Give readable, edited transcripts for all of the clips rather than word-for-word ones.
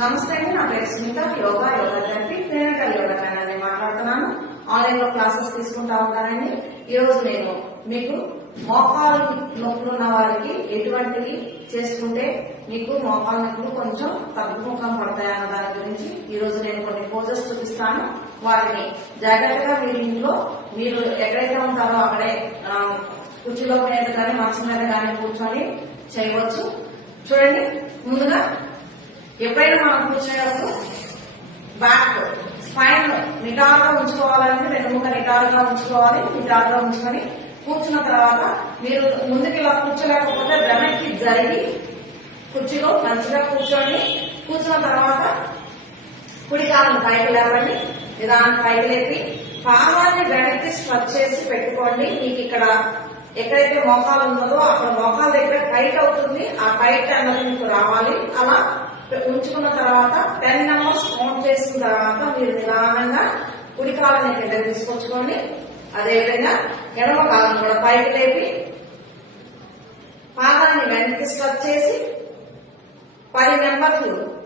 నమస్తే అండి, నా పేరు Sunitha. Yoga therapy clinical yoga trainer మాట్లాడుతున్నాను. ఆన్లైన్ లో క్లాసెస్ తీసుకుంటా ఉంటానండి. ఈ రోజు నేను మీకు మోకాలు నొప్పులు ఉన్న వారికి ఎటువంటివి చేసుకుంటే మీకు మోకాలు నొప్పులు కొంచెం తగ్గుముఖం పడతాయన్న దాని గురించి ఈ రోజు నేను కొన్ని పోజెస్ చూపిస్తాను. వాటిని జాగ్రత్తగా మీరు ఇంట్లో మీరు ఎక్కడైతే ఉంటారో అక్కడే కుర్చీలో మీద కానీ మంచం మీద కానీ కూర్చొని చేయవచ్చు. చూడండి, ముందుగా ఎప్పుడైనా మనం కూర్చునేటప్పుడు బ్యాక్ స్పైన్ నిటారుగా ఉంచుకోవాలంటే వెన్నుముక నిటారుగా ఉంచుకోవాలి. నిటారుగా ఉంచుకొని కూర్చున్న తర్వాత మీరు ముందుకు ఇలా కూర్చోలేకపోతే వెనక్కి జరిగి కుర్చీలో మంచిగా కూర్చోండి. కూర్చున్న తర్వాత కుడి కాళ్ళను పైకి లేవండి. నిదానం పైకి లేపి పాదాన్ని వెనక్కి స్ట్రెచ్ చేసి పెట్టుకోండి. మీకు ఇక్కడ ఎక్కడైతే మోకాలు ఉన్నదో అక్కడ మోకాల దగ్గర టైట్ అవుతుంది. ఆ టైట్ అన్నది మీకు రావాలి. అలా ఉంచుకున్న తర్వాత 10 numbers కౌంట్ చేసిన తర్వాత మీరు నిదానంగా కుడి కాళ్ళని కింద తీసుకొచ్చుకోండి. అదేవిధంగా ఎడమ కాళ్ళను కూడా పైకి లేపి పాదాన్ని వెనక్కి స్ట్రెచ్ చేసి 10 numbers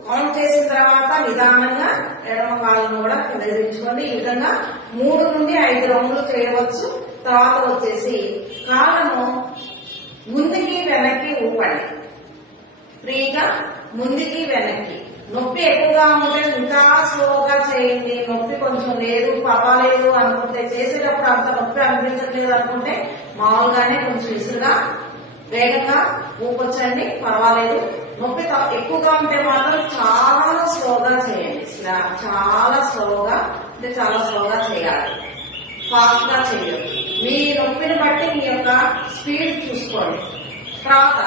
కౌంట్ చేసిన తర్వాత నిదానంగా ఎడమ కాళ్ళను కూడా కింద దించుకోండి. ఈ విధంగా 3 నుండి 5 రౌండ్లు చేయవచ్చు. తర్వాత వచ్చేసి కాళ్ళను ముందుకి వెనక్కి ఊపండి. ఫ్రీగా ముందుకి వెనక్కి. నొప్పి ఎక్కువగా ఉంటే ఇంకా స్లోగా చేయండి. నొప్పి కొంచెం లేదు పర్వాలేదు అనుకుంటే, చేసేటప్పుడు అంత నొప్పి అనిపించట్లేదు అనుకుంటే మామూలుగానే కొంచెం విసురుగా వేగంగా ఊపొచ్చండి, పర్వాలేదు. నొప్పి ఎక్కువగా ఉంటే మాత్రం చాలా స్లోగా చేయండి. చాలా స్లోగా అంటే చాలా స్లోగా చేయాలి, ఫాస్ట్ గా చేయాలి. మీ నొప్పిని బట్టి మీ యొక్క స్పీడ్ చూసుకోండి. తర్వాత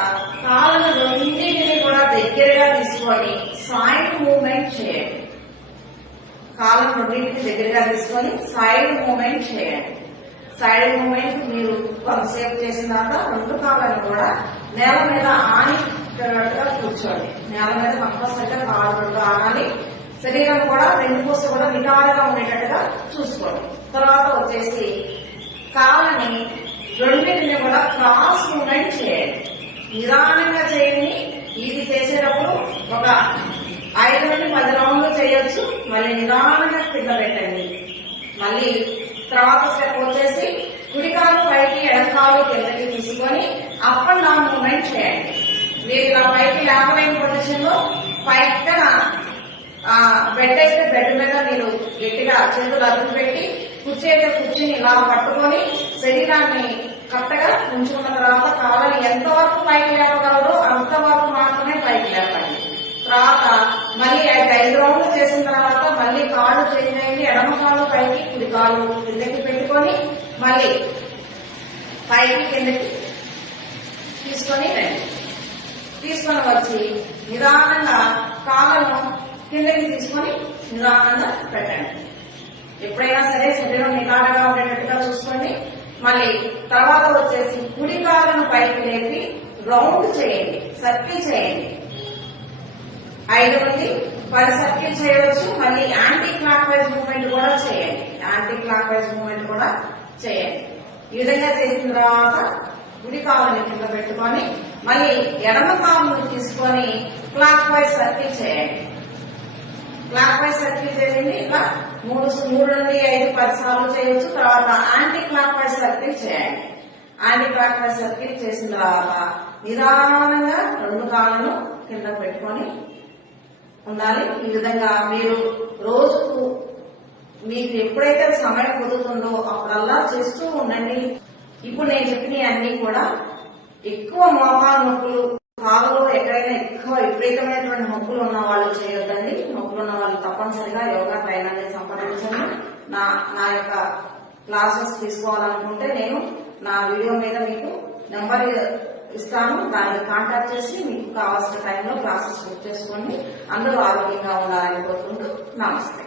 కాళ్ళను రెండింటిని కూడా దగ్గరగా తీసుకొని సైడ్ మూవ్మెంట్ చేయండి. కాళ్ళను రెండింటిని దగ్గరగా తీసుకొని సైడ్ మూవ్మెంట్ చేయండి. సైడ్ మూవ్మెంట్ మీరు కొంతసేపు చేసిన తర్వాత 2 కాళ్ళను కూడా నేల మీద ఆనిగా కూర్చోండి. నేల మీద కంపల్సరిగా కాళ్ళు 2 ఆనాలి. శరీరం కూడా 2 పూస కూడా నిటారుగా ఉండేటట్టుగా చూసుకోండి. తర్వాత వచ్చేసి కాళ్ళని రెండింటిని కూడా క్రాస్ మూవ్మెంట్ చేయండి. నిదానంగా చేయండి. ఇది చేసేటప్పుడు ఒక 5 నుండి 10 రౌండ్లు చేయొచ్చు. మళ్ళీ నిదానంగా కింద పెట్టండి. మళ్ళీ తర్వాత స్టెప్ వచ్చేసి కుడికాలు పైకి ఎడకాలు కిందకి తీసుకొని అప్ అండ్ డౌన్ మూవ్మెంట్ చేయండి. మీరు ఇలా పైకి లేపలేని పొజిషన్ లో పైన బెడ్ అయితే బెడ్ మీద మీరు గట్టిగా చేతులు అదుపు పెట్టి కుర్చీ అయితే కుర్చీని ఇలా పట్టుకొని శరీరాన్ని కరెక్ట్గా ఉంచుకున్న తర్వాత కాళ్ళని ఎంతవరకు పైకి లేపగలరో అంతవరకు మాత్రమే పైకి లేపండి. తర్వాత మళ్ళీ 5 రౌండ్లు చేసిన తర్వాత మళ్ళీ కాళ్ళు చేంజ్ అయ్యింది. ఎడమ కాళ్ళు పైకి కుడి కాళ్ళు కిందకి పెట్టుకొని మళ్ళీ పైకి కిందకి తీసుకొని రండి. తీసుకొని వచ్చి నిదానంగా కాళ్ళను కిందకి తీసుకొని నిదానంగా పెట్టండి. ఎప్పుడైనా సరే శరీరం నిటారుగా ఉండేటట్టుగా చూసుకోండి. మళ్ళీ తర్వాత వచ్చేసి కుడి కాళ్ళను పైకి లేపి రౌండ్ చేయండి, సర్కిల్ చేయండి. 5 నుండి 10 సర్కిల్ చేయవచ్చు. మళ్ళీ యాంటీ క్లాక్ వైజ్ మూవ్మెంట్ కూడా చేయండి. యాంటీ క్లాక్ వైజ్ మూవ్మెంట్ కూడా చేయండి. ఈ విధంగా చేసిన తర్వాత కుడి కాళ్ళని కింద పెట్టుకొని మళ్ళీ ఎడమ కాళ్ళను తీసుకొని క్లాక్ వైజ్ సర్కిల్ చేయండి. క్లాక్ వైజ్ సర్కిల్ చేయండి. ఇలా 3 నుండి 5, 10 సార్లు చేయొచ్చు. తర్వాత యాంటీ క్లాక్ వైజ్ సర్కిల్ చేయండి. యాంటీ క్లాక్ వైజ్ సర్కిల్ చేసిన తర్వాత నిదానంగా 2 కాళ్ళను కింద పెట్టుకొని ఉండాలి. ఈ విధంగా మీరు రోజుకు మీకు ఎప్పుడైతే సమయం కుదురుతుందో అప్పుడల్లా చేస్తూ ఉండండి. ఇప్పుడు నేను చెప్పినవి అన్ని కూడా ఎక్కువ మోకాలు నొప్పులు, కాళ్ళలో ఎక్కడైనా ఎక్కువ విపరీతమైనటువంటి నొప్పులు ఉన్న వాళ్ళు చేయొద్దండి. నొప్పులు ఉన్న వాళ్ళు తప్పనిసరిగా యోగా ట్రైనర్ని సంప్రదించండి. నా యొక్క క్లాసెస్ తీసుకోవాలనుకుంటే నేను నా వీడియో మీద మీకు నెంబర్ ఇస్తాను. దాన్ని కాంటాక్ట్ చేసి మీకు కావాల్సిన టైంలో క్లాసెస్ బుక్ చేసుకోండి. అందరూ ఆరోగ్యంగా ఉండాలని కోరుకుంటూ నమస్తే.